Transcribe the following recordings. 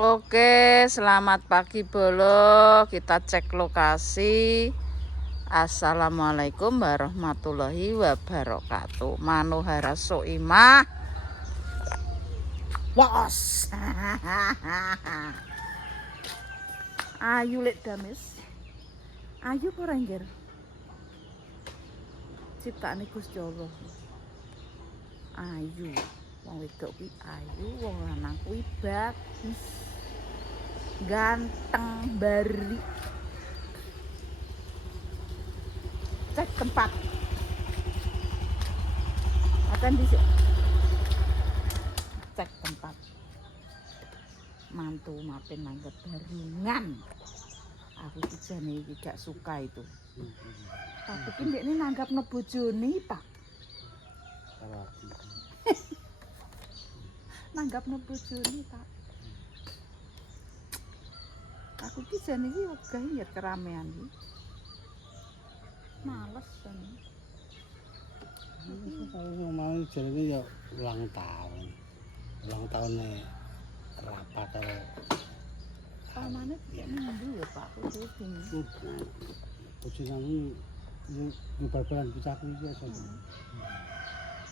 Oke, selamat pagi Bolo. Kita cek lokasi. Assalamualaikum warahmatullahi wabarakatuh. Manuhara Soimah. Was. Ayu lek damis. Ayu apa rengger? Ciptaane Gus Jawa. Ayu. Wong wedok kuwi ayu, wong lanang kuwi bagus. Ganteng bari. Cek tempat. Akan dhisik. Cek tempat. Mantu mapen nanggep baringan. Aku jane tidak suka itu. Tapi ki ndekne nanggapno bojone, Pak. Nanggapno bojone, Pak. Aku ki jane iki wegah ya keramaian iki. Males kan. Kalau mau jenenge ya ulang tahun. Ulang tahunnya rapat karo Pamane ya minggu ya, Pak. Kudu ding. bojone iki bal-balan bocahku iki ya.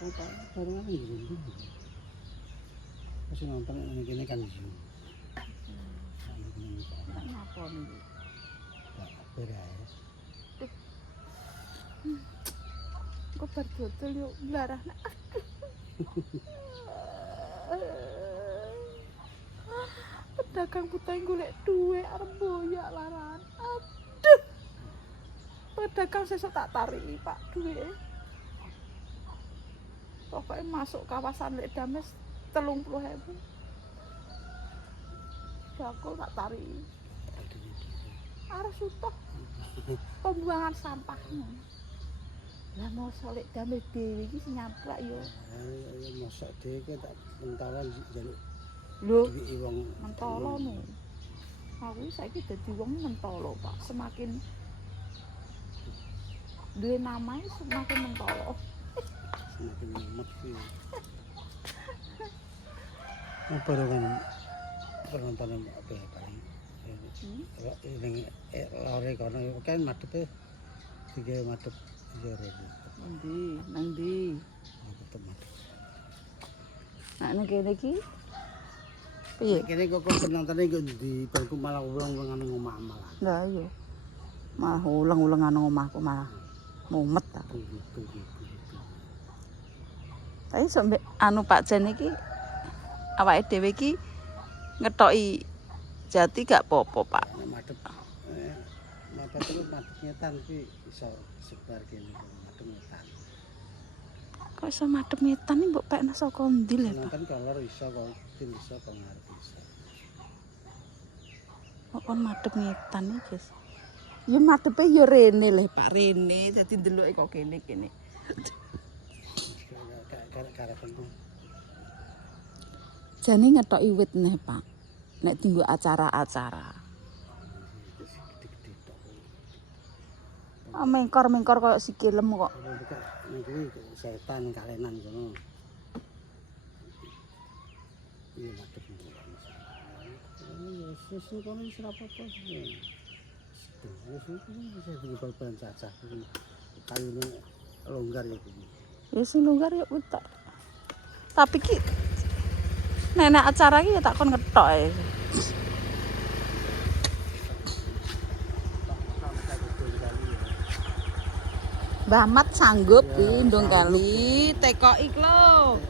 Oh, Pak, barengan iki. Wis nonton ning kene kan iki. Tak napa niki? Tak beres. Kok bar dodol yo mlarahna. Pedagang putih golek duwe arep boyak laran. Aduh. Pedagang sesuk tak tariki, Pak, duwe. Pokoknya masuk kawasan Lek Dames 30.000. Bakul tak tariki. Arep sutoh. Pembuangan sampahnya. Lah mosok Lek Dames dhewe iki sing nyaplak yo. Ya mosok dhewe tak mentalan njaluk Lho, duwike wong mentolo no. Aku saiki dadi wong mentolo, Pak. Semakin duwe namae semakin mentolo. semakin lemet sih. Apa kan penonton apa ya paling ini lore kono kan madhepe tiga madhep jare. Endi? Nang ndi? Tetep madhep. Nek ning kene iki piye? Kene kok penontonnya kok di bangku malah ulang-ulang nang omah malah. Lah iya. Malah ulang-ulang nang omahku malah mumet ta. Tapi sampe anu Pak Jan iki awake dhewe iki ngetoki jati gak apa-apa, Pak. Madhep napa terus madhep ngetan kuwi iso sebar kene madhep ngetan. Kok iso madhep ngetan iki mbok pekno saka ndi lho, Pak? Nonton kolor iso kok tim iso kok ngarep iso. Kok kon madhep ngetan iki, Guys. Ya madhepe ya rene lho, Pak, rene dadi ndeloke kok kene-kene. Karepen Jane ngetoki wit neh, Pak. Nek dienggo acara-acara. Mengkor-mengkor koyo sikilem kok. Niki setan kalenan kono. Iya madhep. Wis kono wis ora apa-apa sih. Wis bisa dibal-balan cacah iki. Kayune longgar ya iki. Ya sing longgar ya kuwi tok. Tapi ki nenek acara iki ya tak kon ngetok ae. Mbah Mat sanggup ki ndung kali tekoki lho.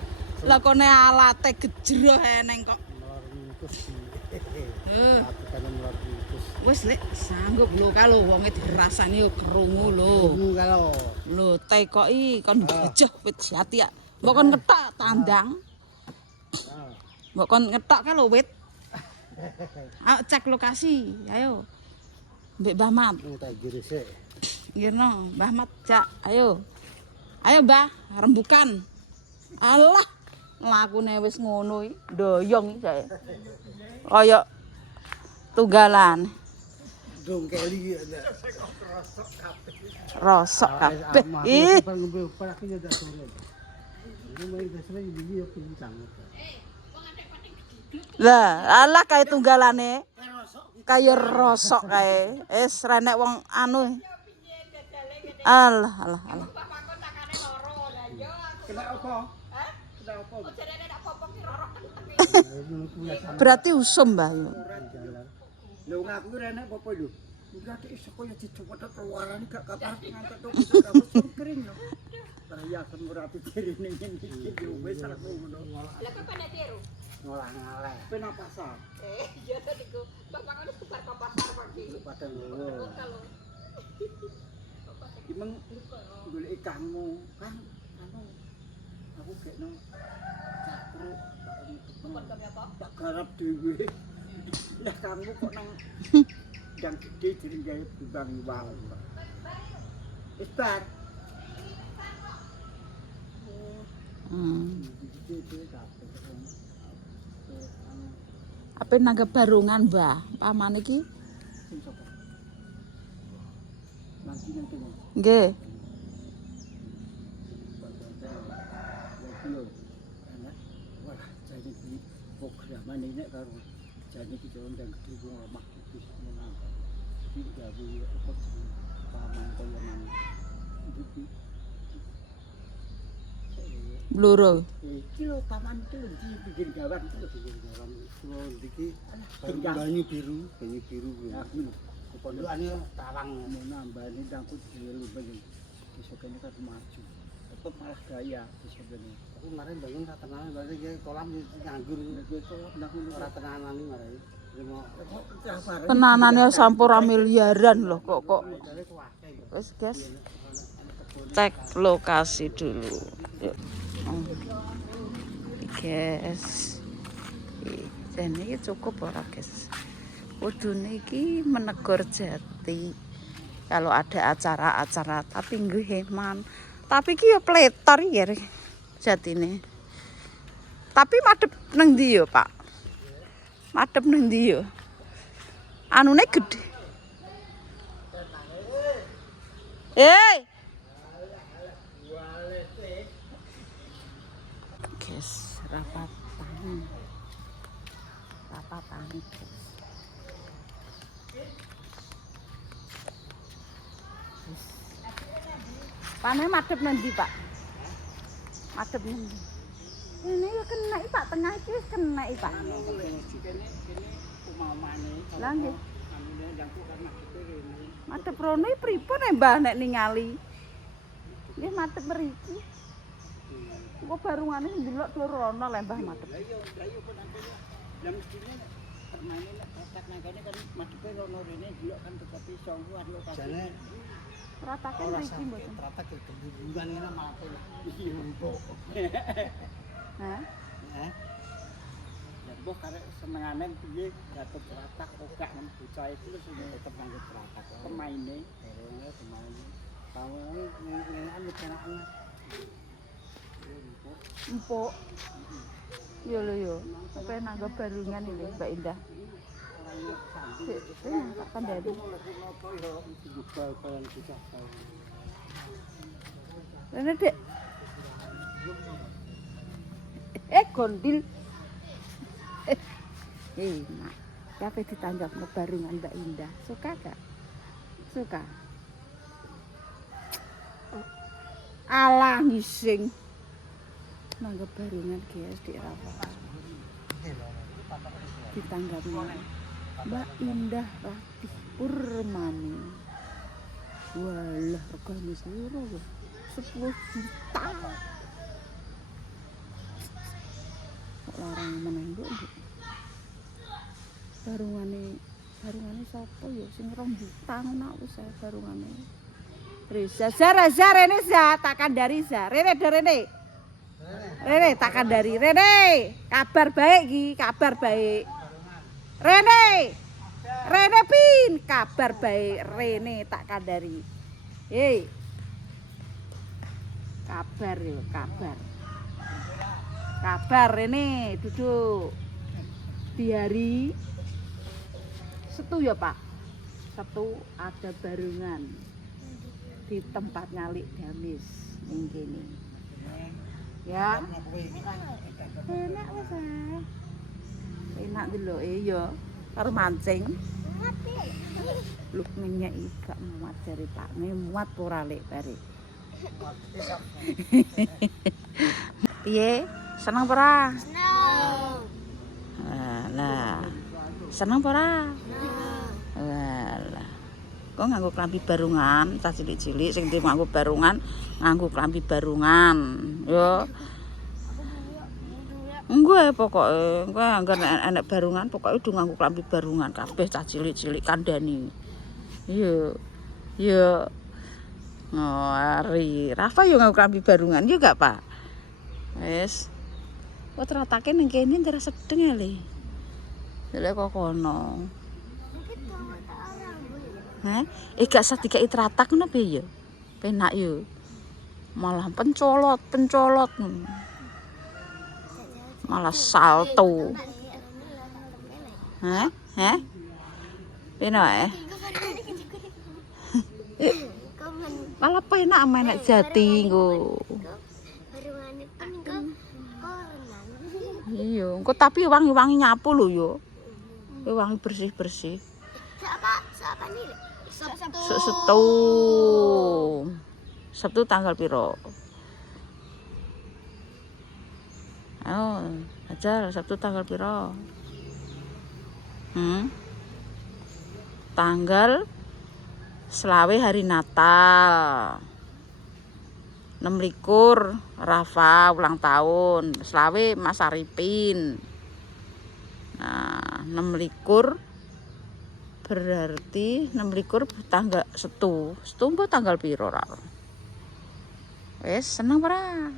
Lah kone alate gejroh eneng kok. Wis lek sanggup lho kalau wonge dirasani yo krungu lho. Kalau Lho tekoki kon gejah wit jati ya. Mbok kon ngetok tandang. Mbok kon ngetok ka lho wit. Ayo cek lokasi, ayo. Mbek Mbah Mat. tak giri sik. Ngirno, Mbah Mat, jak, ayo. Ayo, Mbah, rembukan. Allah, lakune wis ngono iki, ndoyong iki kae. Kaya tunggalan. Dong keli Rosok kabeh. Ih, ngombe upah aku ya tak sore. Ini mau dasare iki yo pincang. Lah, alah kae tunggalane. Kaya rosok kae. Wis renek wong anu. Alah, alah, alah. Kena apa? Hah? Kena apa? Berarti usum, Mbah. Lho ngaku renek apa lho? Enggak ada iso koyo dicopot keluaran gak kapan ngantek tok kamu kering lho. Bahaya semur api dirine iki yo wis aku ngono. Lah kok pada tiru? Ngolah ngaleh. Pena pasar. Iya tadi ku bapakane sebar ke pasar pagi. Padang lho. Imeng golek ikanmu kan anu aku gekno cakruk Bukan kami apa? tak garap dhewe. Lah kamu kok nang yang gede jadi gawe bang wal. Wis bar. Apa nanggep barungan, Mbah? Paman iki? Nanti nanti. Nggih. Wah, jadi di programan ini karo jadi di jalan yang gede gue lemak itu semua nampak. Jadi gawe apa sih paman kaya nang iki. Bluro. Iki lho taman itu lho di pinggir gawan itu lho pinggir gawan. Oh, iki banyu biru kuwi. Nah, kuwi lho. Pondokane tawang nambani dangkut dhewe banyu. Iso kene kan maju. Tetep malah gaya iso kene. Aku kemarin bangun ra tenanan berarti iki kolam nganggur. Kolam ndak ora tenanan iki mare. Tenanane sampura miliaran loh kok. Wes, guys. Cek lokasi dulu. Yuk. Guys. Jane iki cukup ora, guys. Kudune iki Menegor Jati. Kalau ada acara-acara tapi nggih man. Tapi iki ya pletor ya jatine. Tapi madhep nang ndi yo, Pak? Madhep nang ndi yo? Anune gede. Guys, rapatan. Guys. Pane madhep nang ndi, Pak? Madhep nang ndi? Ini ya kena Pak, tengah iki wis kena Pak. Lah nggih. Madhep rono pripun Mbah nek ningali? Nggih madhep mriki. Kok barungane ndelok tur rono le Mbah madhep. Lah mestine permane nek kotak nang kene kan madhepe rono rene ndelok kan tetapi songkuan lokasine. Ratake mriki mboten. Ratake kebuburan ngene malah iki empuk. Hah? Heh. Ya mbok karek senengane piye gatot ratak ogak nang bocah iki lho sing tetep nganggo ratak. Pemaine, pemaine. Tawane ngene anu kenaan. Empuk. Yo lho yo. Sampe nanggap barungan ini Mbak Indah. Tak kandhani. Rene Dek. Gondil. Mak. Kape ditanggap barungan Mbak Indah. Suka gak? Suka. Alah ngising. Nanggap barungan guys di Rawa. Ditanggapnya Mbak Indah Ratih Purmani. Walah regane piro ya? 10 juta. Kok larang meneng kok, Nduk? Barungane sapa ya sing 2 juta ngono wis barungane. Reza, rene tak kandhari za. Rene tak kandhari. Rene, kabar baik iki, kabar baik. Rene pin, kabar baik. Rene tak kandhari. Hei. Kabar yo, kabar. Kabar Rene duduk. Di hari Setu ya, Pak. Setu ada barungan di tempat Ngalik Damis ning kene. Ya. Enak wis ah. Enak deloke ya. Karo mancing. Lu ngenyeki gak muat jare Pakne, muat ora lek bare. Piye? Seneng ora? Seneng. Lah. Seneng ora? Walah. Kok nganggo klambi barungan, tas cilik-cilik sing nganggo barungan, nganggo klambi barungan. Yo. Enggak pokoke, engko anggar enek barungan pokoke kudu nganggo klambi barungan kabeh cah cilik-cilik kandhani. Iya. Iya. Oh, ari. Rafa yo nganggo klambi barungan yo gak, Pak? Wis. Kok teratake ning kene ndara sedeng ya, Le. Lek kok kono. Hah? Gak usah dikai teratak ngono piye ya? Penak yo. Malah pencolot. Malah salto. Hah? Penak malah penak menek jati nggo. Iya, engko tapi wangi-wangi nyapu lho yo. Wangi bersih-bersih. Siapa nih? Sabtu tanggal piro? Oh, ajar Sabtu tanggal piro? Tanggal selawe hari Natal. 26 Rafa ulang tahun, selawe Mas Arifin. Nah, 26 berarti 26 tanggal Setu. Setu mbok tanggal piro ra? Wes seneng ora?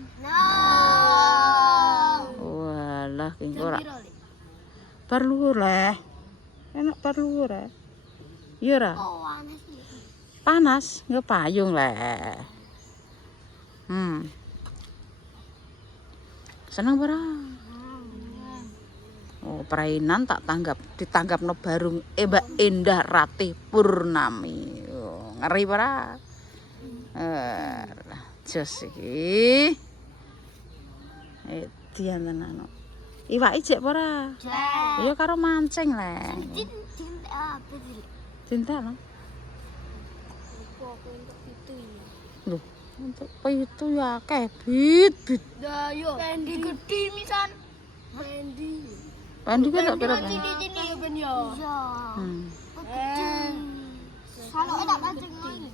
Walah ki ora. Bar luhur leh. Enak bar luhur ya. Iya ora? Panas, nggak payung leh. Seneng ora? Oh, perainan tak ditanggapno barung Mbak Endah Ratih Purnami. Oh, ngeri ora? Jos iki. Dian tenan. Iwake jek ora? Iya karo mancing le. Cinta no? Loh, untuk itu ya akeh bit. Ya yo. Pendi gede misan. Pendi kan tak pira. Cini ben yo. Iya. Kalau enak mancing ngene.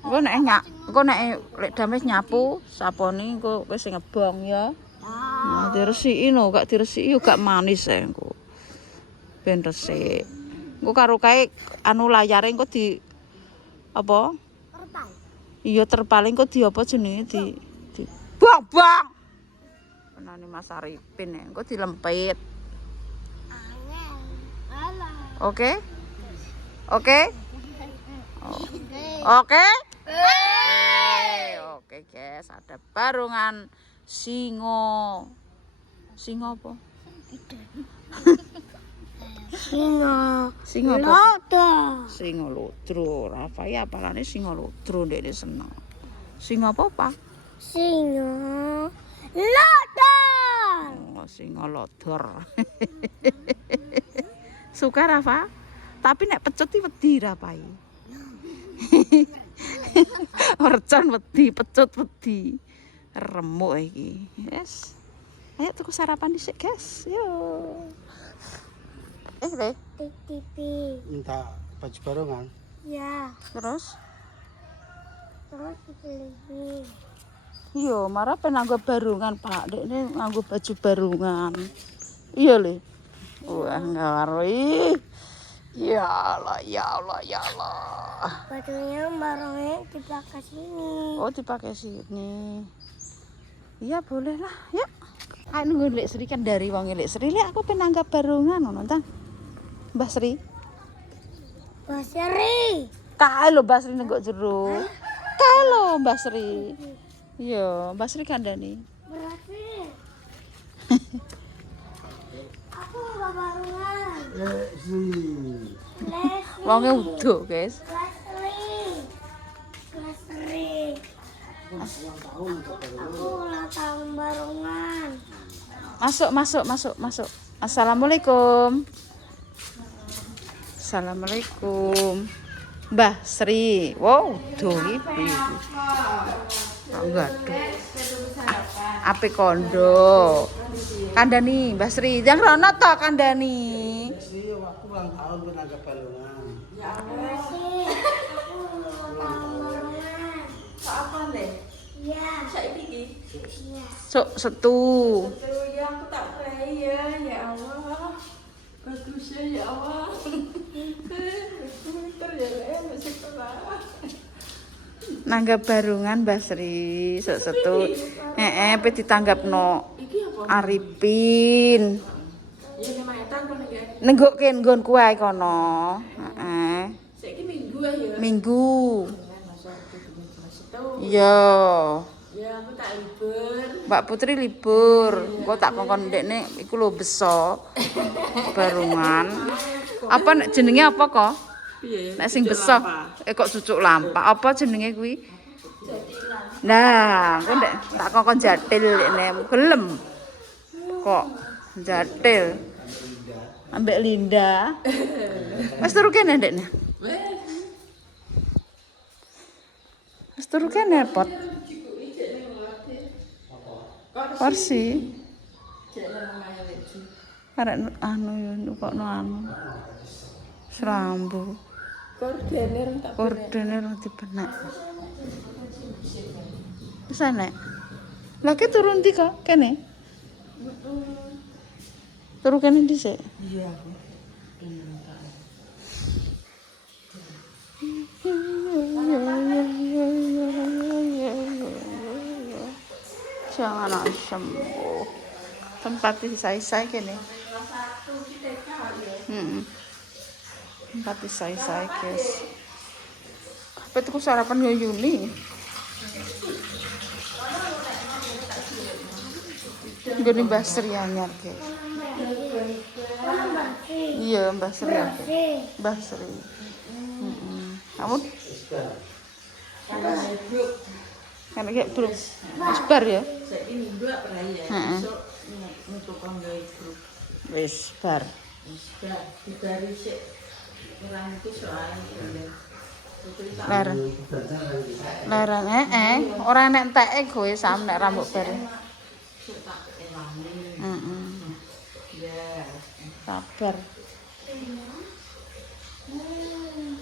Engko nek lek dames nyapu, saponi engko wis ngebong ya. Nah, diresiki no, gak diresiki yo gak manis e engko. Ben resik. Engko karo kae anu layare engko di apa? Terpal. Iya terpal engko di apa jenenge di bang. Penane Mas Arifin engko dilempit. Alah. Oke? Oke? Oke? Oke guys, ada barungan singo. Singo apa? Singo apa? Lodro. Singo lodro. Rafa ya apalane singo lodro ndekne seneng. Singo apa, Pak? Singo lodor. Oh, singo lodor. Suka Rafa? Tapi nek pecut iki wedi Rafa iki. Mercon wedi, pecut wedi. Remuk iki. Yes. Ayo tuku sarapan dhisik, guys. Yo. Le. TV. Minta baju barongan. Ya. Terus? Terus dipilihin. Iya, marah penanggo barungan, Pak. Dekne nganggo baju barungan. Iya, Le. Wah, ngari. Ya Allah. Bajunya barangnya dipakai sini. Oh, dipakai sini. Iya, boleh lah. Ya. Ayo nunggu Lek Sri kan dari wong Lek Sri. Lek aku penanggap barungan ngono ta. Mbah Sri. Mbah Sri. Kae lho Mbah Sri nenggok jero. Kae lho Mbah Sri. Iya, Mbah Sri kandhani. Berarti. Aku enggak barungan. Wonge udo, guys. Lesri. Aku ulang tahun barungan. Masuk. Assalamualaikum. Assalamualaikum. Mbah Sri. Wow, doi piye. Enggak. Ape kondo. Kandani Mbah Sri. Yang rono to kandani. Sri aku ulang tahun penanggap balongan. Ya Allah. Apa nih? Iya. Saiki iki. Sok setu. Ya aku tak play ya Allah. Bagusnya ya Allah. Pinter ya masih sekolah. Nanggap barungan Mbah Sri. Sok setu. Pe ditanggapno Iki apa? Arifin. Ya lumayan kono ya. Nenggokke nggon kuwi kono. Heeh. Saiki minggu ya. Minggu. Masa aku kelas itu. Iya. Ya aku tak libur. Mbak Putri libur. Engko tak kongkon ndekne iku lho beso. Barungan. Apa nek jenenge apa kok? Piye? Nek sing beso kok cucuk lampa. Apa jenenge kuwi? Nah, engko ndek tak kongkon jatil ndekne gelem. Kok jatil. Ambek Linda. Wes turu kene ndekne. Wes turu kene pot. Kursi. Arek anu yo nukokno anu. Serambu. Kordenir dibenek. Wis enek. Lah ki turun ndi kok kene? Turu kene dhisik. Iya. Jangan asem. Tempat isai-isai kene. Tempat isai-isai guys. Apa itu sarapan yo Yuni? Gini Mbah Sri anyar guys. Iya Mbah Sri. Mbah Sri. Kamu? Kan kayak bro. Isbar ya? Saiki minggu apa ya? Besok nutup kanggo grup. Wis bar. Sudah dibari sik kurang itu soalnya. Larang. Larang ora nek enteke kowe sam nek rambut bare. Tak elangi. Heeh. Ya. Sabar.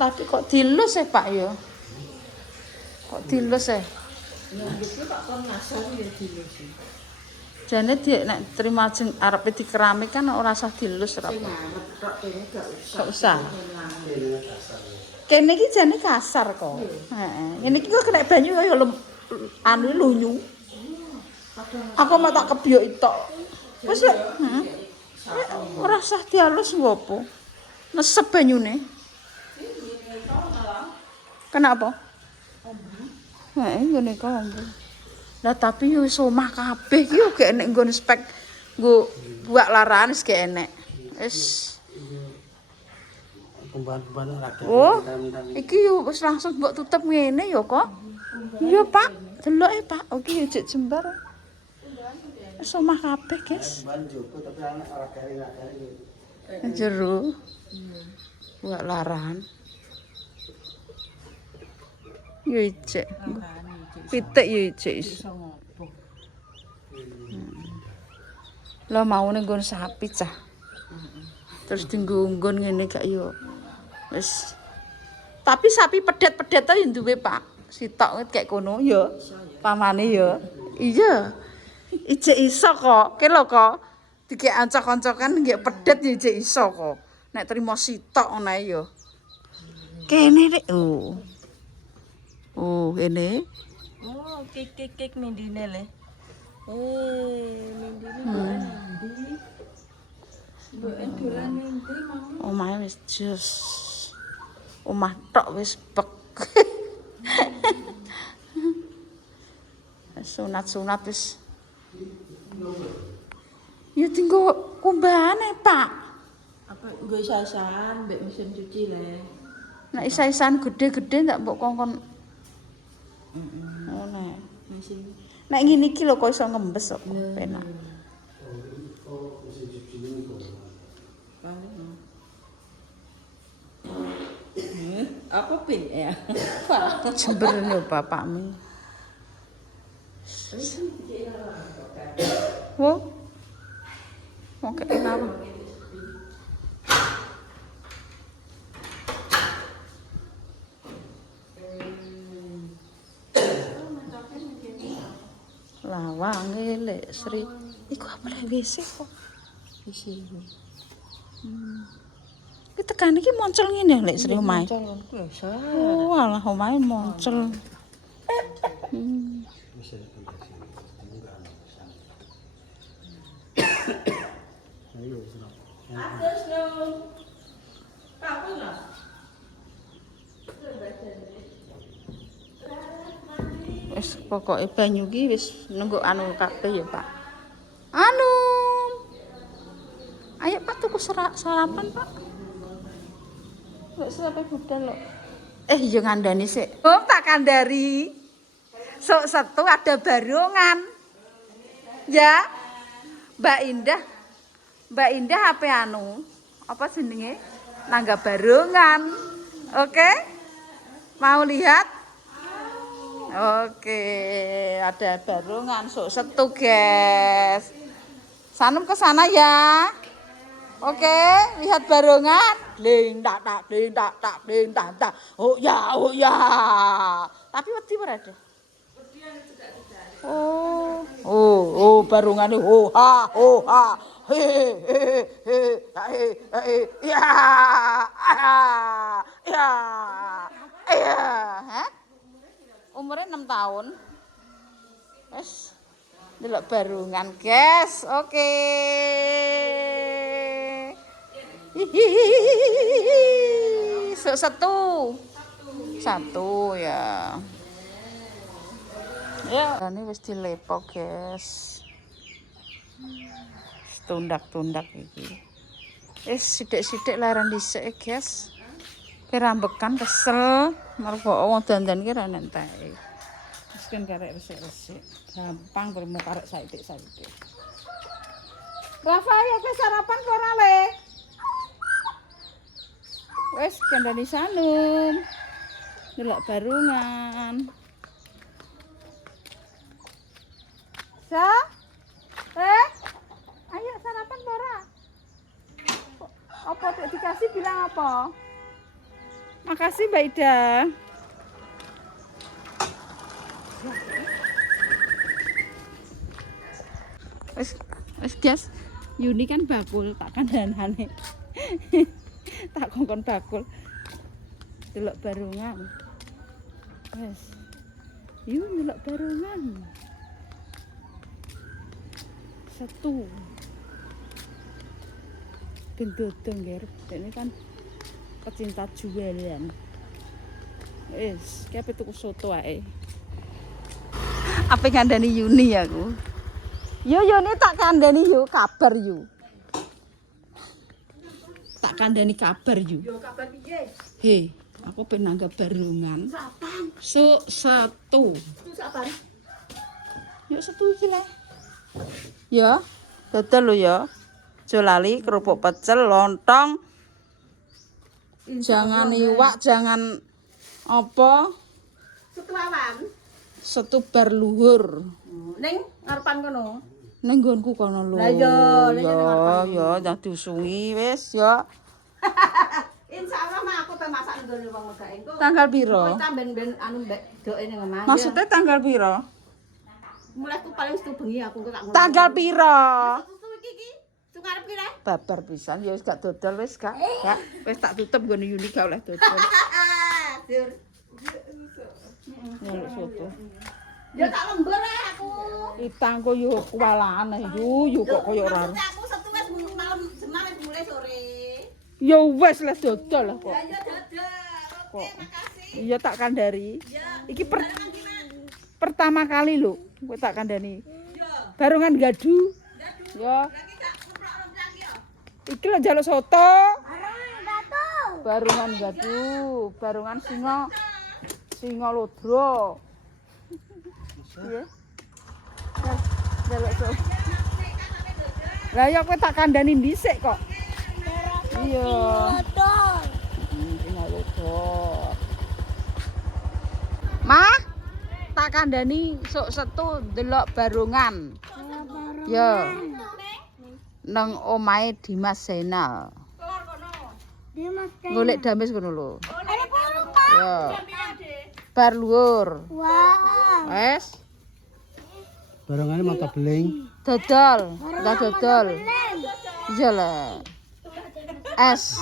Tapi kok dilus ya Pak ya? Kok dilus ya? Ya gitu Pak Komnas ya dilus. Jane dia nek terima jeng arepe dikeramik kan ora usah dilus ra. Sing ngarep tok kene Gak usah. Kene iki jane kasar kok. Heeh. Ngene iki kok kena banyu kaya anu lunyu. Aku mau tak kebyok tok. Wis lek. Heeh. Ora usah dialus ngopo. Nesep banyune. Kenapa? Heeh, ngene kok ombo. Lah tapi yo wis omah kabeh iki yo gek enek nggon spek nggo buak laran wis gek enek. Wis Pembahan-pembahan rakyat. oh, iki yo wis langsung mbok tutup ngene yo kok. Iya, Pak. Delok Pak. Oke yo jek jembar. Wis omah kabeh, guys. Pembahan jopo tapi anak ora kari. Jero. Buak laran. Yo ijek. Pitik yo ijek iso. Lah maune nggon sapi cah. Terus dienggo nggon ngene gak yo. Wis. Tapi sapi pedet-pedet to yo duwe, Pak. Sitok kayak kono yo. Pamane yo. Iya. Ijek iso kok. Ki lho kok. Dikek ancok-ancokan nggih pedet yo ijek iso kok. Nek trimo sitok ngono ae yo. Kene rek. Oh, ini. Oh, kek mindine le. Mindine ndi? Mbok dolan ndi mau? Omahe wis jos. Omah tok wis bek. Sunat-sunat wis. Ya tinggo kumbahane, Pak. Apa nggo sasan mbek mesin cuci le. Nek isa-isan gede-gede ndak mbok kongkon. Ngono. Mesin. Nek ngene iki lho kok iso ngembes kok penak. Apa pin ya? Jember lho bapakmu. Wo. Mau ke kenapa? Lawange lek Sri. Iku apa lek WC kok? WC. Iki tekan iki moncel ngene lek Sri omahe. Oh, alah omahe moncel. Atas lo. Kapan lah? Wis pokoke banyu ki wis nunggu anu kabeh ya, Pak. Anu. Ayo Pak tuku sarapan, Pak. Wis sampe budal lho. Yo ngandani sik. Oh, tak kandari. Sok setu ada barongan. Ya. Mbak Indah HP anu. Apa jenenge? Nanggap barongan. Oke? Mau lihat? Oke, ada barongan sok setu, guys. Sanum ke sana ya. Oke, lihat barongan. Ding tak tak ding tak tak ding tak tak. Oh ya, oh ya. Tapi wedi ora ada. Oh, barongan oh ha. He ya. Hah? Umurnya 6 tahun. Wes. Delok barongan, guys. Oke. Satu ya. Ya, ini wis dilepok, guys. Tundak-tundak iki. Wis sithik-sithik laran dhisik, guys. Kerambekan kesel, mergo wong dandan ki ra nenteki. Wis kan karek resik-resik. Gampang bermu karek sithik-sithik. Rafa, ya ke sarapan ora le? Wis kandhani Sanum. Delok barongan. Ayo sarapan ora? Apa tek dikasih bilang apa? Makasih Mbak Ida. Wis guys, Yuni kan bakul tak kandhanane. Tak kongkon bakul. Delok barongan. Wes. Yuk delok barongan. Satu. Gendodong ger. Ini kan pecinta jualan. Wes, kayak tuku soto ae. Apa ngandani Yuni aku? Yo Yuni tak kandani yo kabar yo. Tak kandani kabar yo. Yo kabar piye? He, aku pengen nanggap barongan. Kapan? Satu. Itu kapan? Yuk satu iki lah. Ya, dodol lho ya. Aja lali kerupuk pecel, lontong. Jangan iwak, jangan apa? Setuawan. Setu bar luhur. Ning ngarepan kono. Ning nggonku kono lho. Lah iya, ya diusungi wis ya. Insyaallah mah aku teh masak nggone wong megah engko. Tanggal piro? Kowe tamben-ben anu mbek doke ning omah. Maksudnya tanggal piro? Mulai ku paling setu bengi aku tak ngono. Tanggal piro? Setu iki sing ngarep ki le. Babar pisan ya wis gak dodol wis gak. Gak wis tak tutup nggone Yuni gak oleh dodol. Dur. Nyeluk soto. Ya tak lembur aku. Itangku yo kuwalahan yo kok koyo ora. Aku setu wis malam jemare mulai sore. Ya wis lah dodol lah kok. Ya ya dadah. Oke, makasih. Iya tak kandari. Ya. Iki pertama kali lho kowe tak kandani. Ya. Barongan gadu. Ya. Lagi gak ngobrol-ngobrol ya. Iki lho njaluk soto. Arang Barongan gadu, barongan singa lodro. Iya. Njaluk soto. Lah ya kowe tak kandani dhisik kok. Iya. Singa lodro. kandhani sok setu delok barongan. Ya. Nang omahe Dimas Zainal. Golek damis ngono lho. Ya. Bar luhur. Wah. Wes. Barangane mata beling. Dodol, enggak dodol. Iya lah. Es.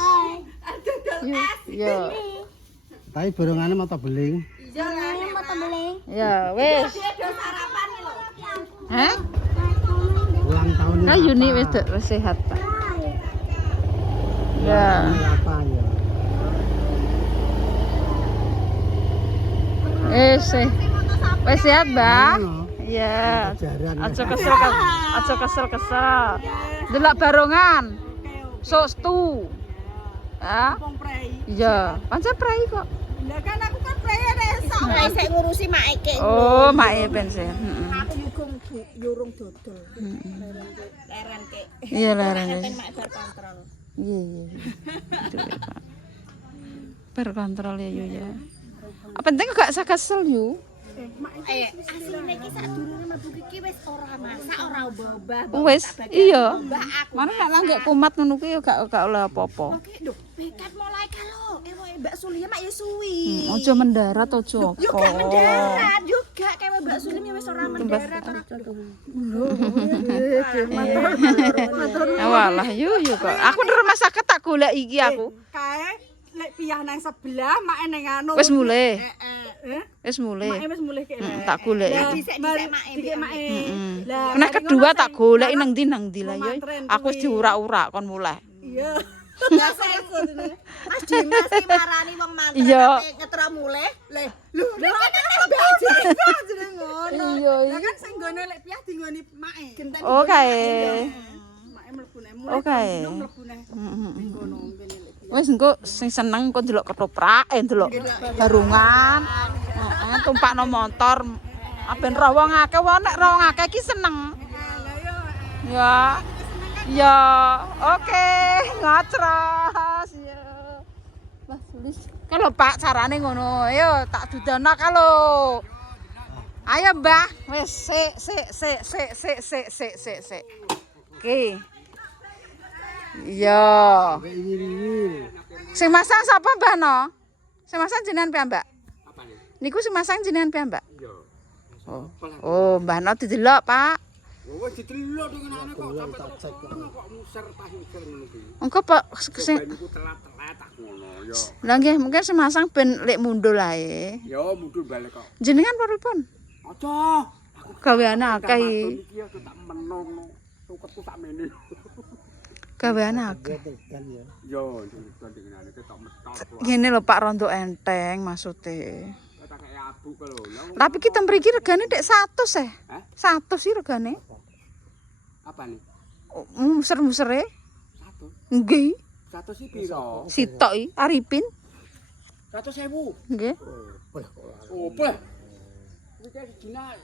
Yo. Tapi barangane mata beling. Jangan mata beling. Ya, wes. Hah? Ulang tahun Kayu nih wis sehat, Pak. Ya. apa ya? Wes sehat, Mbak. Iya. Jaran. Aja kesel. Delok barongan. Sok stu. Ya. Iya, pancen prei kok. Lah kan aku kan praya resok. Praya sik ngurusi mak iki. Oh, mak pensiun. Heeh. Aku juga nyurung dodol. Leren kek. Iya, leren. Mak bar kontrol. Iya. Berkontrol ya, Yu ya. Apa penting gak usah kesel, Yu. Asline iki sadurunge mlebu iki wis ora masak, ora obah-obah. Wis, iya. Mana nek langgek kumat ngono kuwi gak oleh apa-apa. Oke, lho, bekat mulai kalau ewoke Mbak Sulia mak ya suwi. Aja mendarat aja apa. Yo gak mendarat, yo gak kewe Mbak Sulia wis ora mendarat ora. Walah, Yu kok. Aku di rumah sakit tak golek iki aku. Kae lek piyah nang sebelah mak nang anu. Wis mulai. Wis Mak mulai. wis mulih kek. Tak golek. Dhisik mak. Lah Nek kedua tak golek nang ndi lah ya. Aku wis diurak-urak kon mulai. iya. Ya seso dene. Mas Dimas ki marani wong mantre Iya. ngetro mulih. Leh, lho baju jeneng ngono. Iya. Lah kan sing nggone lek piyah dinggoni make. Genteni. Oh kae. Make mlebune mulih. Oh kae. Mlebune. Ning ngono ngene lek. Wis engko sing seneng kok ndelok ketoprak, ndelok barungan. Heeh, tumpakno motor. Ben roh wong akeh, nek roh wong akeh iki seneng. Ya. Ya, oke, ngacros. Ya. Lah, tulis. Kalau Pak carane ngono, ayo tak dudono kalau. Ayo, Mbah. Wis sik. Oke. Iya. Sing masang sapa, Mbah no? Sing masang jenengan piyambak? Apa niku sing masang jenengan piyambak? Iya. Oh, Mbah no didelok, Pak. Wis didelok dengan kok sampe kok muser pas muser ngono kuwi. Engko Pak sing Niku telat-telat tak ngono ya. Lah nggih, mungkin semasang ben lek mundul ae. Ya mundur balik kok. Jenengan pripun? Aja. Gaweane akeh iki. Iki aku tak menong. Tuketku tak mene. Gaweane akeh. Ya, dengan tak metok. Ngene lho Pak rondo enteng maksude. Tak kaya abuk lho. Tapi ki mriki regane tek 100 eh. Hah? 100 sih regane. Apa nih? Muser-musere. 100. Nggih. 100 sih piro? Sitok iki Arifin. 100.000. Nggih. Oh, peh. Iki dina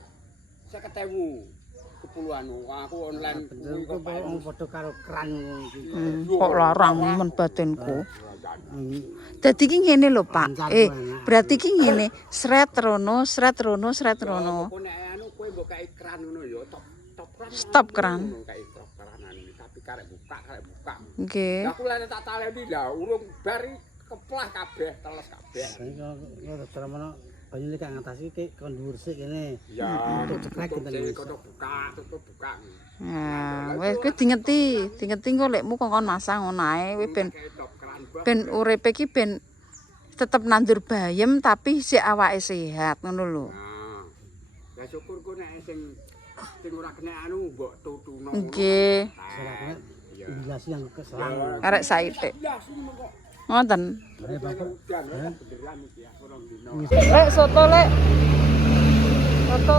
50.000. Kepuluhan aku online kuwi kok Padha karo kran ngono iki. Kok larang men batinku. Dadi ki ngene lho Pak. Berarti ki ngene, sret rono. Kok nek anu kowe mbok kae kran ngono ya, top kran. Stop kran. Kae top kranan tapi karek buka. Nggih. Aku lene tak taleni lah, urung bar keplah kabeh, teles kabeh. Ngono termono banyune kak ngatasi ki kon dhuwur sik kene. Ya, cekrek ngene. tutup buka. Nah, wis kuwi dingeti engko lekmu kongkon masang ngono ae kuwi ben uripe iki ben tetep nandur bayem tapi sik awake sehat ngono lho. Nah. Ya syukurku nek sing ora kena anu mbok tutuno. Nggih. Indikasi yang keselang. Arek saithik. Ngoten. Lek soto lek. Soto.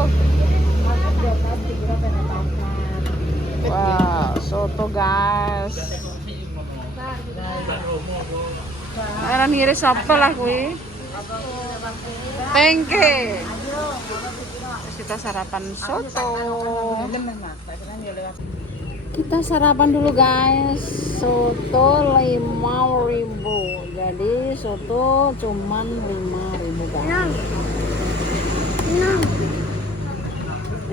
Wah, soto guys. Ana ngiris apa lah kuwi? Tengke. Terus kita sarapan soto. Kita sarapan dulu guys. Soto 5.000. Jadi soto cuman 5.000 guys.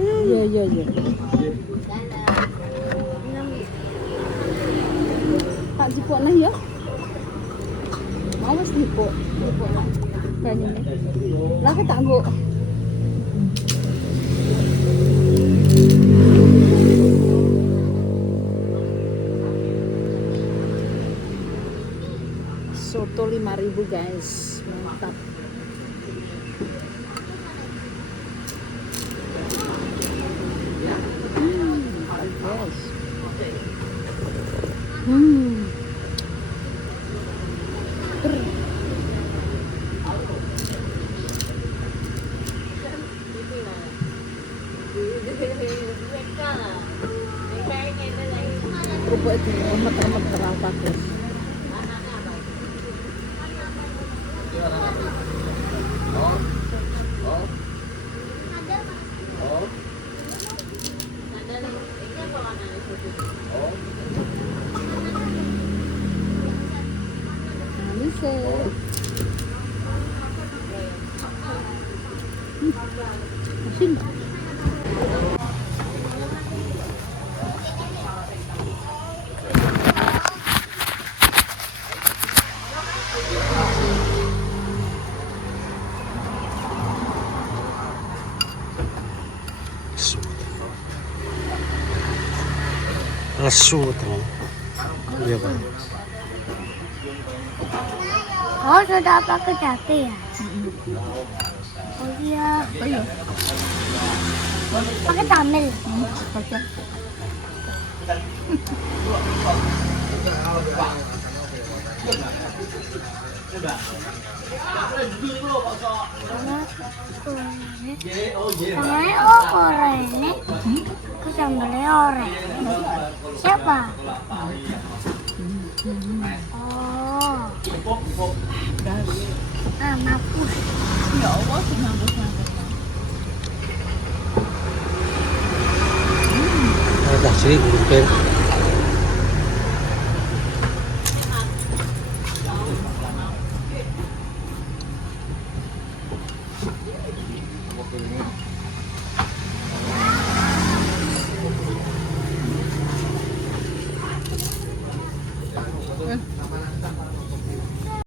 Iya iya iya. Tak jipuk nah ya. Awas jipuk. Jipuk nah. Banyune. Lah tak nggo. Soto 5.000 guys, mantap. Guys. Kerupuk itu remet-remet terang bagus. Bisa. Asin. Lesu tuh. Iya Pak. Oh, sudah pakai jati ya? Oh iya. Oh iya. Pakai tamil. Pakai. Tangannya oranye. Kesambalnya oranye. Siapa? Oh. Ah, mampus. Ya Allah, nganggus-nganggus. Dah sini